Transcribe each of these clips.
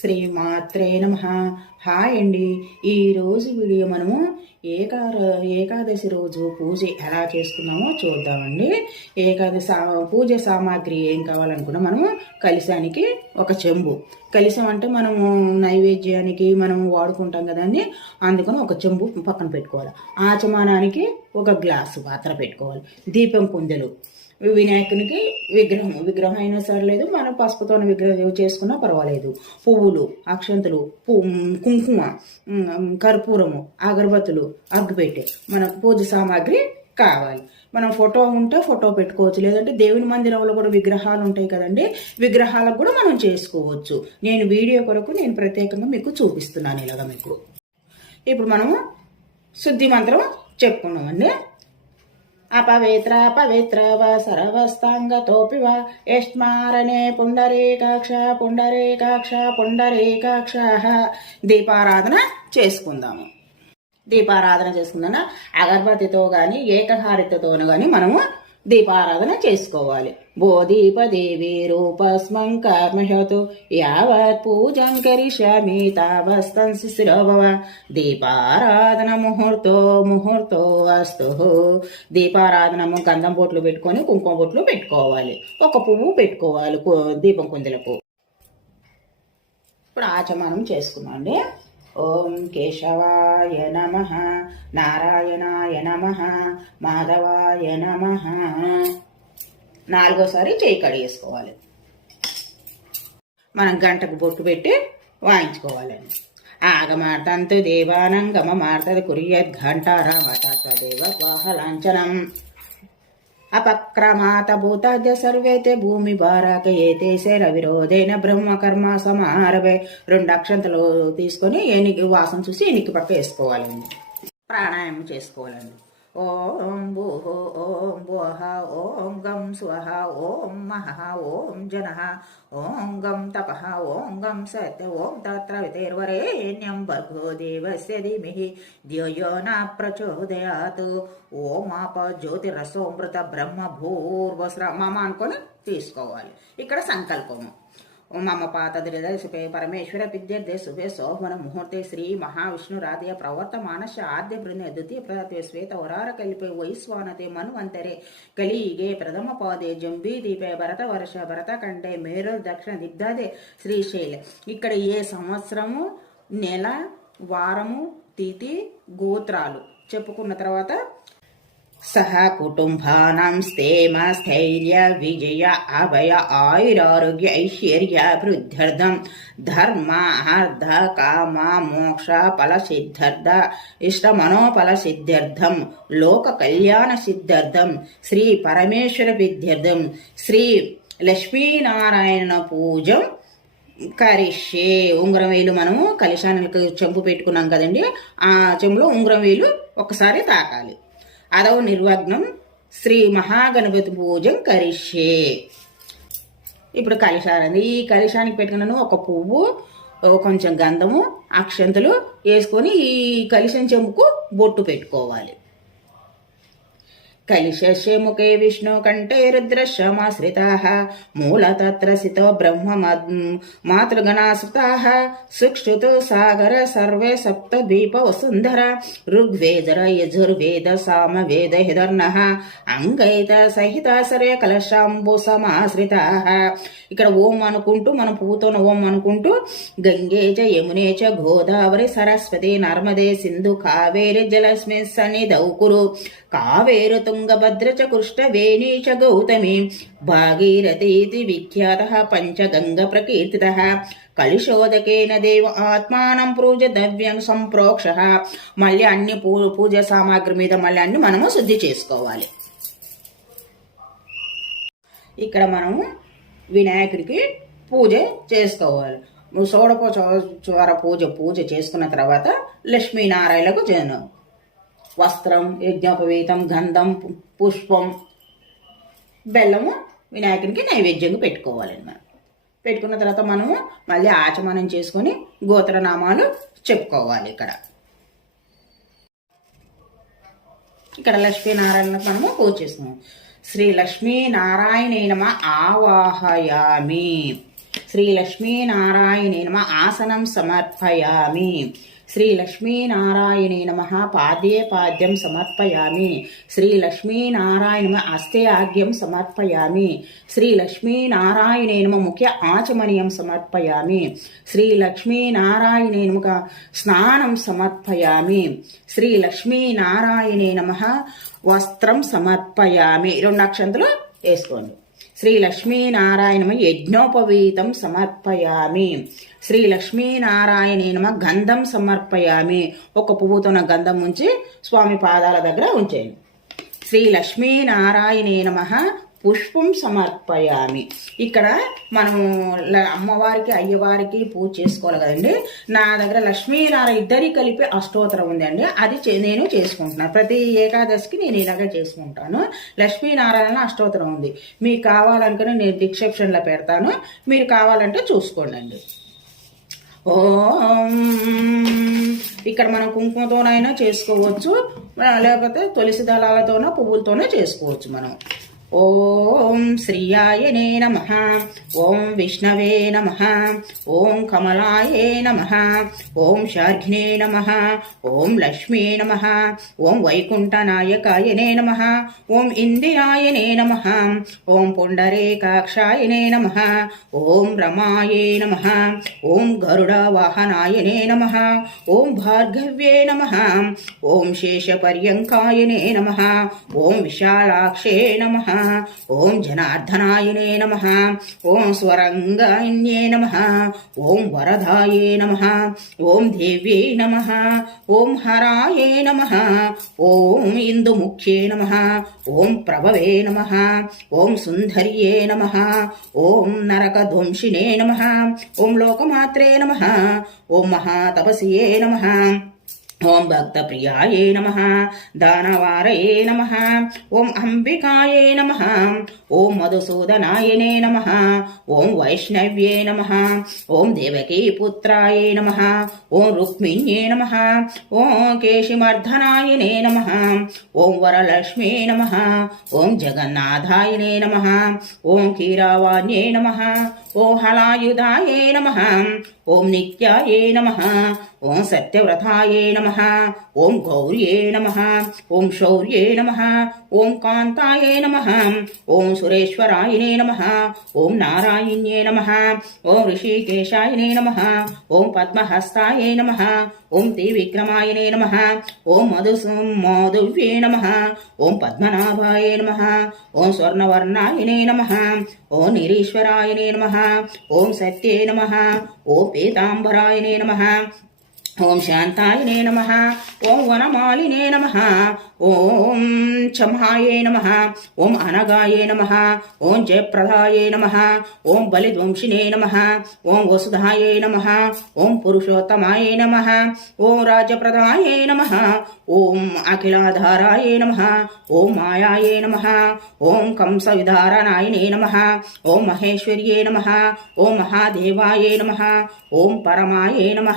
శ్రీమాత్రే నమ. హాయ్ అండి. ఈరోజు వీడియో మనము ఏకార ఏకాదశి రోజు పూజ ఎలా చేసుకున్నామో చూద్దామండి. ఏకాదశి పూజ సామాగ్రి ఏం కావాలనుకున్నా మనము కలిశానికి ఒక చెంబు. కలిసం అంటే మనము నైవేద్యానికి మనం వాడుకుంటాం కదండి అందుకని ఒక చెంబు పక్కన పెట్టుకోవాలి. ఆచమానానికి ఒక గ్లాసు పాత్ర పెట్టుకోవాలి. దీపం కుందెలు. వినాయకునికి విగ్రహం. విగ్రహం అయినా సర్లేదు మనం పసుపుతో విగ్రహం చేసుకున్నా పర్వాలేదు. పువ్వులు అక్షంతలు పు కుంకుమ కర్పూరము అగరబత్తులు అగ్గిపెట్టె మనకు పూజ సామాగ్రి కావాలి. మనం ఫోటో ఉంటే ఫోటో పెట్టుకోవచ్చు. లేదంటే దేవుని మందిరంలో కూడా విగ్రహాలు ఉంటాయి కదండి విగ్రహాలకు కూడా మనం చేసుకోవచ్చు. నేను వీడియో కొరకు నేను ప్రత్యేకంగా మీకు చూపిస్తున్నాను ఇలాగ మీకు. ఇప్పుడు మనము శుద్ధి మంత్రం చెప్పుకున్నామండి. అపవిత్ర పవిత్ర వ సర్వస్తాంగతోపి యష్మారణే పుండరీకాక్ష పుండరీకాక్ష పుండరీకాక్ష. దీపారాధన చేసుకుందాము. దీపారాధన చేసుకుందాం అగరబత్తితో కానీ ఏకహారితతో కానీ మనము దీపారాధన చేసుకోవాలి. భో దీపదేవి రూపస్మం కర్మహతు యావత్ పూజం కరిష్యామి తావస్తం శిశిరోభవ. దీపారాధన ముహూర్తో ముహూర్తో అస్తు దీపారాధనము గంధం బొట్లు పెట్టుకొని కుంకుమ బొట్లు పెట్టుకోవాలి. ఒక పువ్వు పెట్టుకోవాలి దీపం కుందులకు. ఇప్పుడు ఆచమనం చేసుకున్నాం అండి ఓం కేశవాయ నమ నారాయణాయ నమ మాధవాయ నమ. నాలుగోసారి చేయి కడిగేసుకోవాలి. మనం గంటకు బొట్టు పెట్టి వాయించుకోవాలండి. ఆగమార్తంతు దేవానంగమ మార్తది కురియద్ ఘంటారామత దేవ వాహలాంఛనం. అపక్రమాత భూతాద్య సర్వేతే భూమి భారాక ఏతే శర విరోధైన బ్రహ్మకర్మ సమారభే. రెండు అక్షంతలు తీసుకొని ఎనికి వాసన చూసి ఎనికి పక్క వేసుకోవాలండి. ప్రాణాయామం చేసుకోవాలండి. ఓం భూహో ఓం భువః ఓం గం స్వహ ఓం మహ ఓం జన ఓం గం తప ఓం గం సత్య ఓం తత్ర వితేర్వరేణ్యం భర్గో దేవస్య ధీమి ధియో న ప్రచోదయాత్. ఓం ఆప జ్యోతిరసోమృత బ్రహ్మ భూర్వస్ర అనుకొని తీసుకోవాలి. ఇక్కడ సంకల్పము. ఓం మమ పాతదిరిద సుపే పరమేశ్వర విద్యర్థే శుభే సోహమన ముహూర్తే శ్రీ మహావిష్ణురాధయ ప్రవర్తమానశ ఆద్య బృందే ద్వితీయ ప్రదాతే శ్వేత వరార కలిపే వైశ్వానతే మనువంతరే కలియుగే ప్రథమ పాదే జంబీ దీపే భరత వర్ష భరత కంటే మేరు దక్షిణ దిగ్ధాదే శ్రీశైల ఇక్కడ ఏ సంవత్సరము నెల వారము తిథి గోత్రాలు? చెప్పుకున్న తర్వాత సహ కుటుంబానాం స్థేమ స్థైర్య విజయ అభయ ఆయురారోగ్య ఐశ్వర్య వృద్ధ్యర్థం. ధర్మ అర్థ కామ మోక్ష ఫల సిద్ధార్థ ఇష్ట మనోఫల సిద్ధ్యర్థం లోక కళ్యాణ సిద్ధ్యర్థం శ్రీ పరమేశ్వర విద్యర్థం శ్రీ లక్ష్మీనారాయణ పూజం కరిషే ఉంగరం వేలు మనము కలిశానికి చెంపు పెట్టుకున్నాం కదండి. ఆ చెంబులో ఉంగరం వేలు ఒకసారి తాకాలి. అదవ నిర్వగ్నం శ్రీ మహాగణపతి పూజం కరిష్యే. ఇప్పుడు కలిశాలండి ఈ కలిశానికి పెట్టుకున్నాను ఒక పువ్వు కొంచెం గంధము అక్షంతలు వేసుకొని ఈ కలిశం చెంపుకు బొట్టు పెట్టుకోవాలి. కలిశస్య ముఖే విష్ణు కంఠే రుద్రశ్రమాశ్రితా మూలతత్ర సితో బ్రహ్మ మాతృగణాశ్రితా సుక్షుతు సాగర సర్వే సప్త ద్వీప వసుంధర ఋగ్వేదర యజుర్వేద సామ వేద హిదర్ణ అంగైత సహిత సర్వే కలశాంబు సమాశ్రితా. ఇక్కడ ఓం అనుకుంటూ మనం పువ్వుతో ఓం అనుకుంటూ గంగే చ యమునే చ గోదావరి సరస్వతి నర్మదే సింధు కావేరి జలస్మి సన్నిధౌ కురు కావేరు తుంగభద్ర తుంగభద్రచ కృష్ణ వేణీ చ గౌతమి భాగీరథీతి విఖ్యాత పంచగంగ ప్రకీర్తిత కలిశోదకేన దేవ ఆత్మానం పూజ ద్రవ్యం సంప్రోక్ష మళ్ళీ అన్ని పూ పూజ సామాగ్రి మీద మళ్ళీ అన్ని మనము శుద్ధి చేసుకోవాలి. ఇక్కడ మనము వినాయకుడికి పూజ చేసుకోవాలి. షోడపోచోర పూజ పూజ చేసుకున్న తర్వాత లక్ష్మీనారాయణకు జనం వస్త్రం యజ్ఞోపవీతం గంధం పుష్పం బెల్లము వినాయకునికి నైవేద్యంగా పెట్టుకోవాలండి మనం. పెట్టుకున్న తర్వాత మనము మళ్ళీ ఆచమనం చేసుకొని గోత్రనామాలు చెప్పుకోవాలి ఇక్కడ. ఇక్కడ లక్ష్మీనారాయణ మనము పూజ చేస్తున్నాము శ్రీ లక్ష్మీనారాయణ నమ ఆవాహయామి. శ్రీ లక్ష్మీనారాయణే నమ ఆసనం సమర్పయామి. శ్రీ లక్ష్మీనారాయణే నమ. పాద్యే పాద్యం సమర్పయామి. శ్రీ లక్ష్మీనారాయణ అస్తే ఆగ్యం సమర్పయామి. శ్రీ లక్ష్మీనారాయణే నమ ముఖ్య ఆచమనీయం సమర్పయామి. శ్రీ లక్ష్మీనారాయణే నమ స్నానం సమర్పయామి. శ్రీ లక్ష్మీనారాయణే నమ వస్త్రం సమర్పయామి. రెండు అక్షంతలు వేసుకోండి. శ్రీ లక్ష్మీనారాయణ యజ్ఞోపవీతం సమర్పయామి. శ్రీ లక్ష్మీనారాయణ నమ గంధం సమర్పయామి. ఒక పువ్వుతోన గంధం ఉంచి స్వామి పాదాల దగ్గర ఉంచేయండి. శ్రీ లక్ష్మీనారాయణే నమ పుష్పం సమర్పయామి. ఇక్కడ మనము ల- అమ్మవారికి అయ్యవారికి పూజ చేసుకోవాలి కదండి. నా దగ్గర లక్ష్మీనారాయణ ఇద్దరి కలిపి అష్టోత్తరం ఉందండి. అది చే- నేను చేసుకుంటున్నాను ప్రతి ఏకాదశికి నేను ఇలాగే చేసుకుంటాను. లక్ష్మీనారాయణ అష్టోత్తరం ఉంది. మీకు కావాలనుకుని నేను డిస్క్రిప్షన్లో పెడతాను. మీరు కావాలంటే చూసుకోండి ఓం. ఇక్కడ మనం కుంకుమతోనైనా చేసుకోవచ్చు. లేకపోతే తులసి దళాలతోనో పువ్వులతోనో చేసుకోవచ్చు మనం. ఓం శ్రీయాయనే నమ ఓం విష్ణవే నమ ఓం కమలాయే నమ ఓం శార్ఘినే నమ ఓం లక్ష్మీ నమ ఓం వైకుంఠనాయకాయనే నమ ఓం ఇందిరాయనే నమ ఓం పుండరేకాక్షాయనే నమ ఓం రమాయే నమ ఓం గరుడ వాహనాయనే నమ ఓం భార్గవ్యే నమ ఓం శేషపర్యంకాయనే నమ ఓం విశాలాక్షే నమ ఓం జనార్దనాయనే నమ ఓం స్వరంగాయన్యే నమ ఓం వరదాయే నమ ఓం దేవ్యై నమ ఓం హరాయే నమ ఓం ఇందుముఖ్యే నమ ఓం ప్రభవే నమ ఓం సుందర్యే నమ ఓం నరకధ్వంసినే నమ ఓం లోకమాత్రే నమ ఓం మహాతపసియే నమ ఓం భక్తప్రియాయే నమ దానవారయే నమ ఓం అంబికాయే నమ ఓం మధుసూదనాయనే నమ ఓం వైష్ణవ్యే నమ ఓం దేవకీ పుత్రాయే నమ ఓం రుక్మిణ్యే నమ ఓం కేశిమర్ధనాయనే నమ ఓం వరలక్ష్మీ నమ ఓం జగన్నాథాయనే నమ ఓం కీరావాణ్యే నమ ఓం హలాయుధాయే నమ ఓం నిత్యాయే నమ ఓం సత్యవ్రతాయే నమ ఓం గౌర్యే నమ ఓం శౌర్యే నమ ఓం కాంతాయే నమ ఓం సురేశ్వరాయనే నమ ఓం నారాయణ్యే నమ ఓం ఋషికేశాయనే నమ ఓం పద్మహస్తాయే నమ ఓం త్రివిక్రమాయనే నమ ఓం మధుసం మాధువ్యే నమ ఓం పద్మనాభాయ నమ ఓం స్వర్ణవర్ణాయనే నమ ఓం నిరీశ్వరాయనే నమ ఓం సత్యే నమ ఓం పీతాంబరాయనే నమ ఓం శాంతాయనే నమ ఓం వనమాలినే నమ ఓం చమాయే నమ ఓం అనగాయే నమ ఓం జయప్రదాయే నమ ఓం బలిధ్వంసినే నమ ఓం వసుధాయే నమ ఓం పురుషోత్తమాయే నమ ఓం రాజప్రదాయే నమ ఓం అఖిలాధారాయే నమ ఓం మాయాయే నమ ఓం కంసవిధారణాయనే నమ ఓం మహేశ్వర్యే నమ ఓం మహాదేవాయే నమ ఓం పరమాయే నమ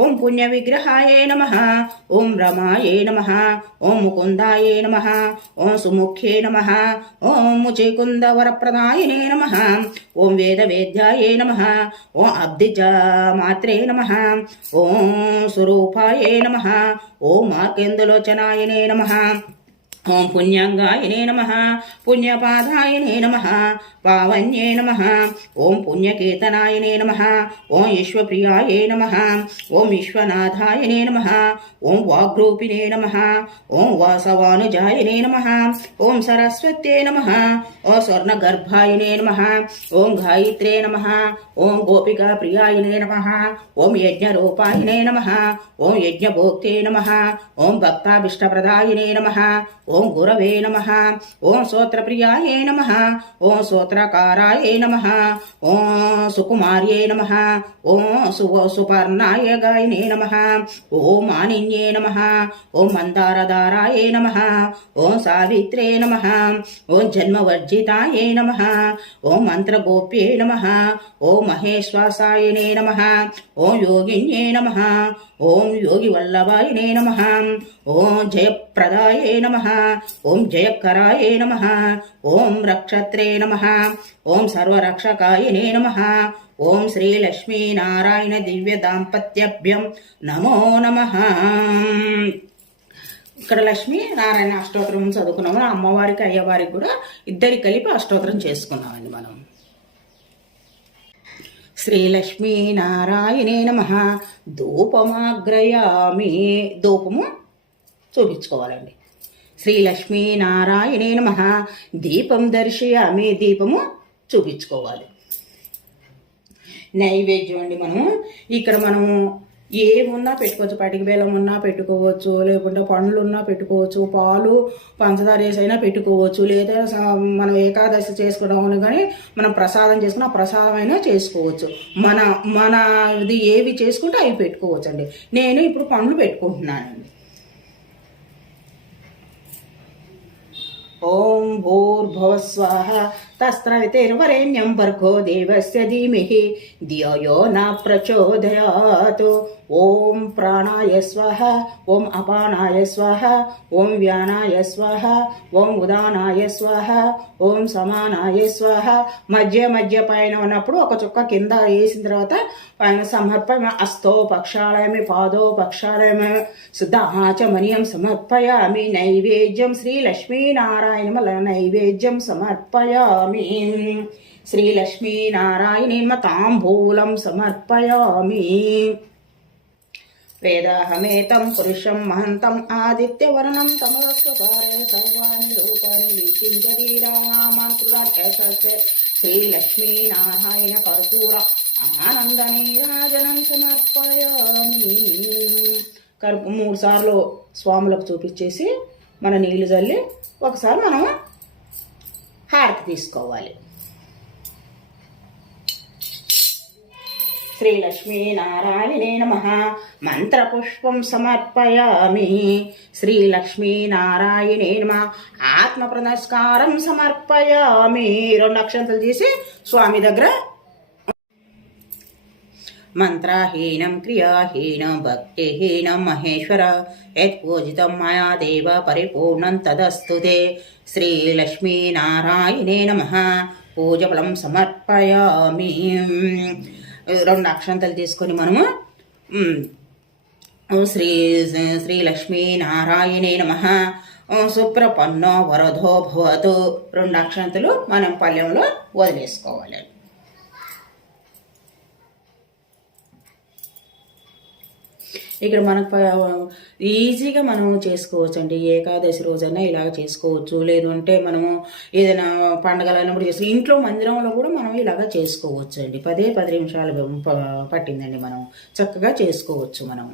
ఓం పుణ్యవిగ్రహాయే నమ ఓం రమాయే నమ ఓం ముకుందాయ నమ ఓం సుముఖ్యే నమ ఓం ముచికుంద వరప్రదాయనే నమ ఓం వేదవేద్యాయే నమ ఓం అబ్దిజామాత్రే నమ ఓం స్వరూపాయ నమ ఓం మార్కేందులోచనాయనే నమ ఓం పుణ్యాంగాయనే నమ పుణ్యపాదాయనే నమ పావన్యే నమ ఓం పుణ్యకీర్తనాయనే నమ ఓం విశ్వప్రియాయే నమ ఓం విశ్వనాథాయనే నమ ఓం వాగ్రూపిణే నమ ఓం వాసవానుజాయనే నమ ఓం సరస్వత్యే నమ ఓం స్వర్ణగర్భాయనే నమ ఓం గాయత్రే నమ ఓం గోపికా ప్రియాయనే నమ ఓం యజ్ఞరూపాయనే నమ ఓం యజ్ఞభోక్తే నమ ఓం భక్తాభిష్టప్రదాయనే నమ ఓం ఓం గురవే నమ ఓం శ్రోత్రప్రియాయే నమ ఓం శ్రోత్రకారాయే నమ ఓం సుకుమార్యే నమ ఓం సు సుపర్ణాయ గాయనే నమ ఓం మానిన్యే నమ ఓం మందారదారాయే నమ ఓం సావిత్రే నమ ఓం జన్మవర్జితాయే నమ ఓం మంత్రగోప్యే నమ ఓం మహేశ్వాసాయనే నమ ఓం యోగిన్యే నమ ఓం యోగివల్లభాయనే నమ ఓం జయప్రదాయే నమ ఓం జయకరాయే నమ. ఓం రక్షత్రే నమ. ఓం సర్వరక్షకాయనే నమ. ఓం శ్రీ లక్ష్మీనారాయణ దివ్య దాంపత్యభ్యం నమో నమ. ఇక్కడ లక్ష్మి నారాయణ అష్టోత్తరం చదువుకున్నాము. అమ్మవారికి అయ్యవారికి కూడా ఇద్దరి కలిపి అష్టోత్తరం చేసుకున్నామండి మనం. శ్రీలక్ష్మీ నారాయణే నమ. ధూపమాగ్రయామి. ధూపము చూపించుకోవాలండి. శ్రీలక్ష్మీనారాయణే నమ. దీపం దర్శయామి దీపము చూపించుకోవాలి. నైవేద్యం అండి మనము. ఇక్కడ మనము ఏమున్నా పెట్టుకోవచ్చు. పటిక బెల్లం ఉన్నా పెట్టుకోవచ్చు. లేకుంటే పండ్లు ఉన్నా పెట్టుకోవచ్చు. పాలు పంచదార వేసైనా పెట్టుకోవచ్చు. లేదా మనం ఏకాదశి చేసుకోవడం కానీ మనం ప్రసాదం చేసుకున్న ప్రసాదం అయినా చేసుకోవచ్చు. మన మన ఇది ఏవి చేసుకుంటే అవి పెట్టుకోవచ్చు అండి నేను ఇప్పుడు పండ్లు పెట్టుకుంటున్నానండి. ఓం భూర్భువస్వాహ తస్త్రవితిర్వరేణ్యం భర్గో దేవస్య ధీమహి ధియో యో న ప్రచోదయాత్ ఓం ప్రాణాయ స్వాహ ఓం అపానాయ స్వాహ ఓం వ్యానాయ స్వాహ ఓం ఉదానాయ స్వాహ ఓం సమానాయ స్వాహ మధ్య మధ్య పైన ఉన్నప్పుడు ఒక చుక్క కింద వేసిన తర్వాత పైన సమర్పయ అస్తో పక్షాళయమి పాదో పక్షాళయమి శుద్ధాచమనీయం సమర్పయామి నైవేద్యం శ్రీలక్ష్మీనారాయణ నైవేద్యం సమర్పయామి। శ్రీ లక్ష్మీనారాయణ తాంబూలం సమర్పయామి. వేదాహమేతం పురుషం మహంతం ఆదిత్యవర్ణం తమస్వపారే సర్వాణి రూపాన్ని విచించరీరామాన్ కృదాన్ శ్రీలక్ష్మీనారాయణ కర్పూర ఆనందనీరాజనం సమర్పయామి. కర్పూ మూడు సార్లు స్వాములకు చూపించేసి మన నీళ్ళు చల్లి ఒకసారి మనం హారతి తీసుకోవాలి. శ్రీలక్ష్మీనారాయణే నమ. మంత్రపుష్పం సమర్పయామి. శ్రీలక్ష్మీనారాయణే నమ. ఆత్మ పునస్కారం సమర్పయామి. రెండు అక్షంతలు తీసి స్వామి దగ్గర మంత్రహీనం క్రియాహీనం భక్తిహీనం మహేశ్వర యత్పూజితం మయా దేవ పరిపూర్ణం తదస్తు శ్రీలక్ష్మీనారాయణే నమ పూజఫలం సమర్పయామి రెండు అక్షంతలు తీసుకొని మనము శ్రీ శ్రీ లక్ష్మీనారాయణే నమ. సుప్రపన్నో వరదో భవతు. రెండు అక్షంతలు మనం పల్లెంలో వదిలేసుకోవాలి. ఇక్కడ మనకు ఈజీగా మనం చేసుకోవచ్చు అండి ఏకాదశి రోజైనా ఇలాగ చేసుకోవచ్చు. లేదంటే మనము ఏదైనా పండగలు అయినప్పుడు చేసుకో ఇంట్లో మందిరంలో కూడా మనం ఇలాగ చేసుకోవచ్చు అండి పదే పది నిమిషాలు ప- పట్టిందండి మనం. చక్కగా చేసుకోవచ్చు మనం